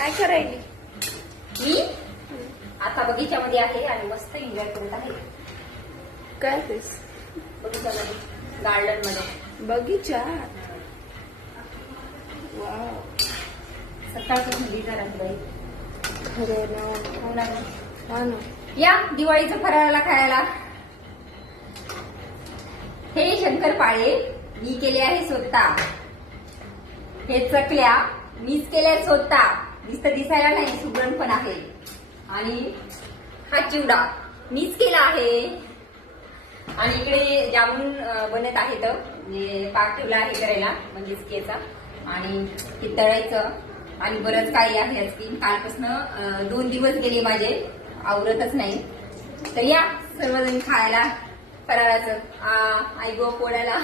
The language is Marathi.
काय करायली मी आता बगीच्यामध्ये आहे आणि मस्त एन्जॉय करत आहे. काय तेस बगीच्यामध्ये, गार्डन मध्ये. बगीचा. वाव, सकाळपासून घरात बाई. खरे ना. हो ना. हा ना. या दिवाळीचं फराळाला खायला. हे शंकरपाळे मी केले आहे स्वतः. हे चकल्या मीच केल्या स्वतः. नुसतं दिसायला नाही, सुगरण पण आहे. आणि हा चिवडा मीच केला आहे. आणि इकडे जामून बनत आहेत. म्हणजे पाक ठेवला आहे करायला, म्हणजेच केचा. आणि हे तळायचं आणि बरंच काही आहे. कालपासून 2 दिवस गेले माझे, आवरतच नाही. तर या सर्वजण खायला फराळाचं. आई गो पोळ्याला.